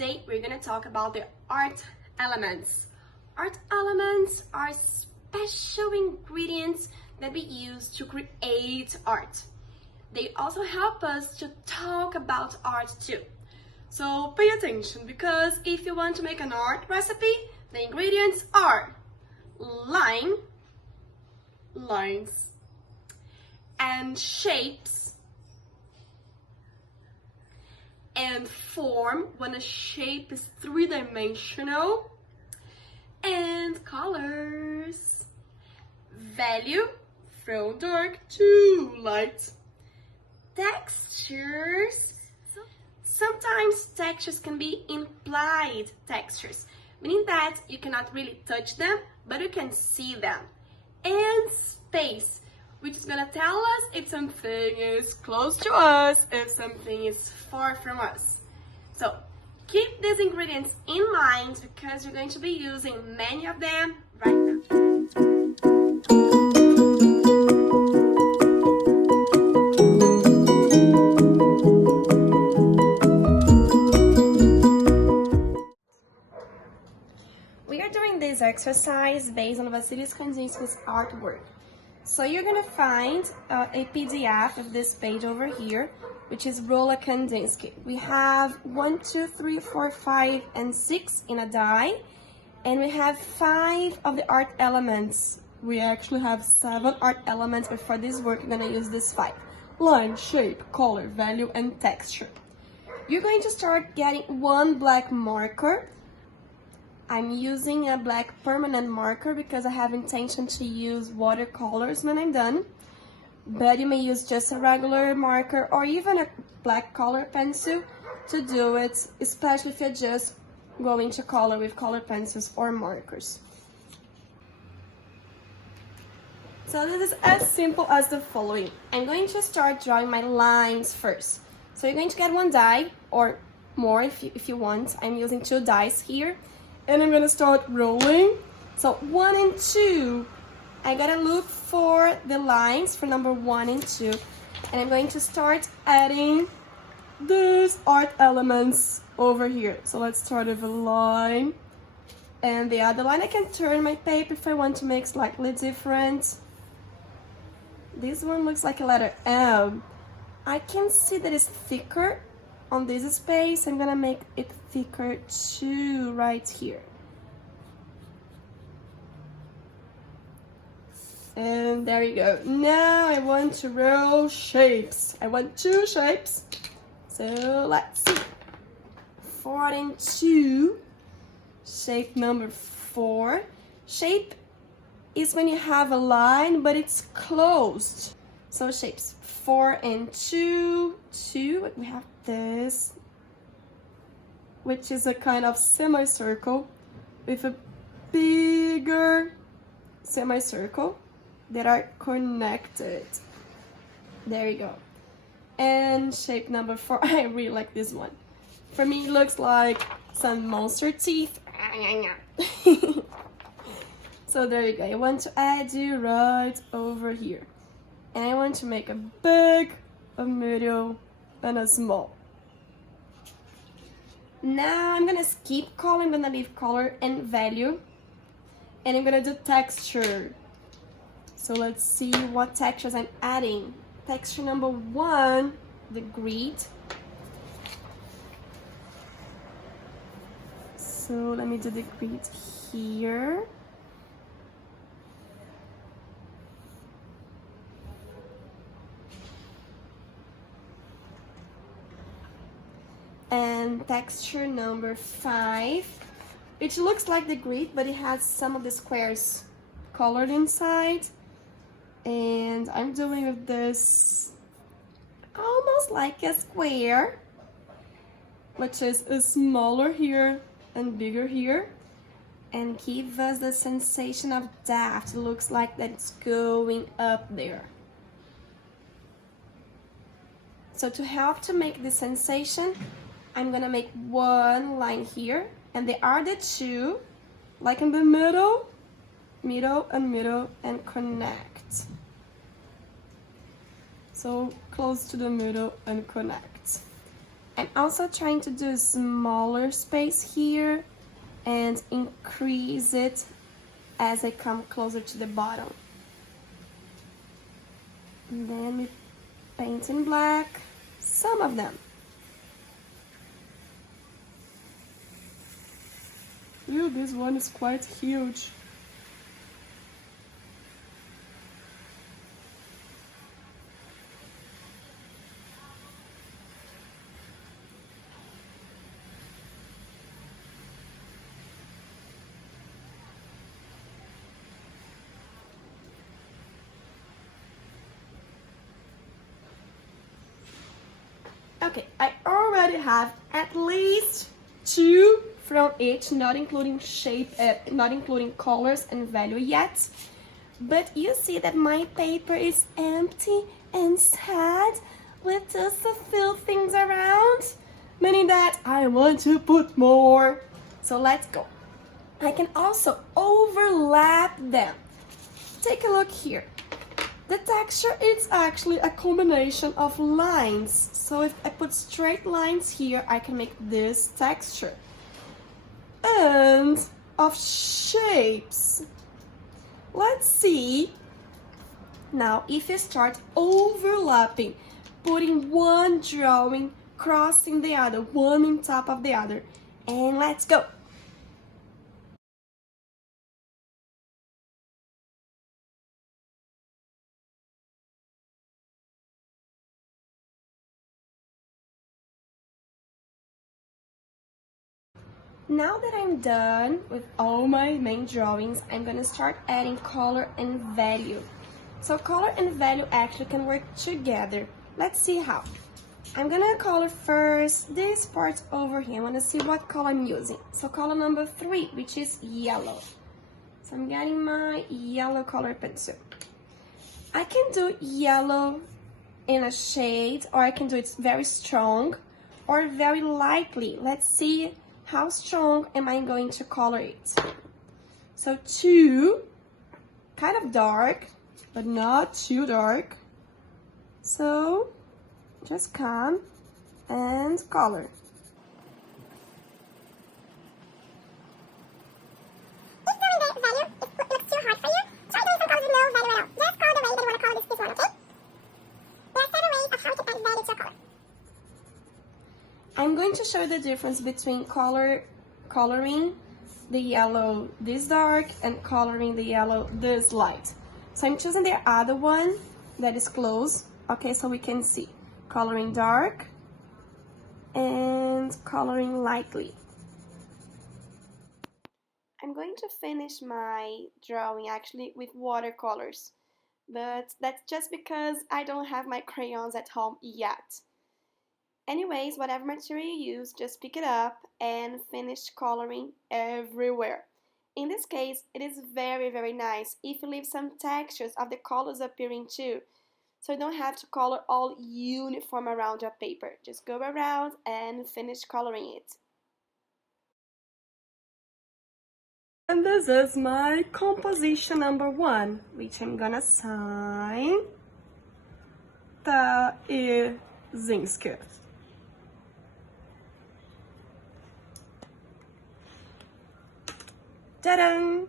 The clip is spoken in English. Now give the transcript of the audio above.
Today we're going to talk about the art elements. Art elements are special ingredients that we use to create art. They also help us to talk about art too. So pay attention, because if you want to make an art recipe, the ingredients are lines, and shapes, and form when a shape is three-dimensional, and colors, value from dark to light, textures. Sometimes textures can be implied textures, meaning that you cannot really touch them, but you can see them, and space, which is gonna tell us if something is close to us, if something is far from us. So keep these ingredients in mind, because you're going to be using many of them right now. We are doing this exercise based on Kandinsky's artwork. So you're gonna find a PDF of this page over here, which is Rolla Kandinsky. We have 1, 2, 3, 4, 5, and 6 in a die, and we have 5 of the art elements. We actually have 7 art elements, but for this work, you're gonna use these 5: line, shape, color, value, and texture. You're going to start getting one black marker. I'm using a black permanent marker because I have intention to use watercolors when I'm done. But you may use just a regular marker or even a black color pencil to do it, especially if you're just going to color with color pencils or markers. So this is as simple as the following. I'm going to start drawing my lines first. So you're going to get one die, or more if you want. I'm using 2 dice here. And I'm gonna start rolling. So 1 and 2, I gotta look for the lines for number 1 and 2. And I'm going to start adding these art elements over here. So let's start with a line. And the other line, I can turn my paper if I want to make slightly different. This one looks like a letter M. I can see that it's thicker on this space. I'm gonna make it thicker too right here. And there you go. Now I want to roll shapes. I want 2 shapes. So let's see. 4 and 2. Shape number 4. Shape is when you have a line, but it's closed. So shapes 4 and 2. 2. We have this, which is a kind of semicircle with a bigger semicircle that are connected. There you go. And shape number 4, I really like this one. For me, it looks like some monster teeth. So there you go. I want to add you right over here. And I want to make a big, a middle, and a small. Now I'm gonna skip color. I'm gonna leave color and value. And I'm gonna do texture. So let's see what textures I'm adding. Texture number 1, the grid. So let me do the grid here. And texture number 5, which looks like the grid, but it has some of the squares colored inside. And I'm doing with this almost like a square, which is smaller here and bigger here, and give us the sensation of depth. It looks like that it's going up there. So to help to make the sensation, I'm gonna make 1 line here, and the other 2, like in the middle, and connect. So close to the middle and connect. I'm also trying to do a smaller space here and increase it as I come closer to the bottom. And then we paint in black some of them. Ew, this one is quite huge. Okay, I already have at least 2 from each, not including shape, not including colors and value yet. But you see that my paper is empty and sad with just a few things around, meaning that I want to put more. So let's go. I can also overlap them. Take a look here. The texture is actually a combination of lines. So if I put straight lines here, I can make this texture. And of shapes. Let's see. Now, if you start overlapping, putting one drawing, crossing the other, one on top of the other. And let's go. Now that I'm done with all my main drawings, I'm gonna start adding color and value. So color and value actually can work together. Let's see how. I'm gonna color first this part over here. I wanna see what color I'm using. So color number 3, which is yellow. So I'm getting my yellow color pencil. I can do yellow in a shade, or I can do it very strong or very lightly. Let's see how strong am I going to color it. So 2, kind of dark, but not too dark. So just come and color. If knowing the value looks too hard for you, try doing some colors with no value at all. Just color the way that you want to color this one, okay? There are 7 ways of how to add value to a color. I'm going to show the difference between coloring the yellow this dark and coloring the yellow this light. So I'm choosing the other one that is close, okay, so we can see. Coloring dark and coloring lightly. I'm going to finish my drawing actually with watercolors, but that's just because I don't have my crayons at home yet. Anyways, whatever material you use, just pick it up and finish coloring everywhere. In this case, it is very, very nice if you leave some textures of the colors appearing too. So you don't have to color all uniform around your paper. Just go around and finish coloring it. And this is my composition number 1, which I'm gonna sign Kandinsky. Ta-da!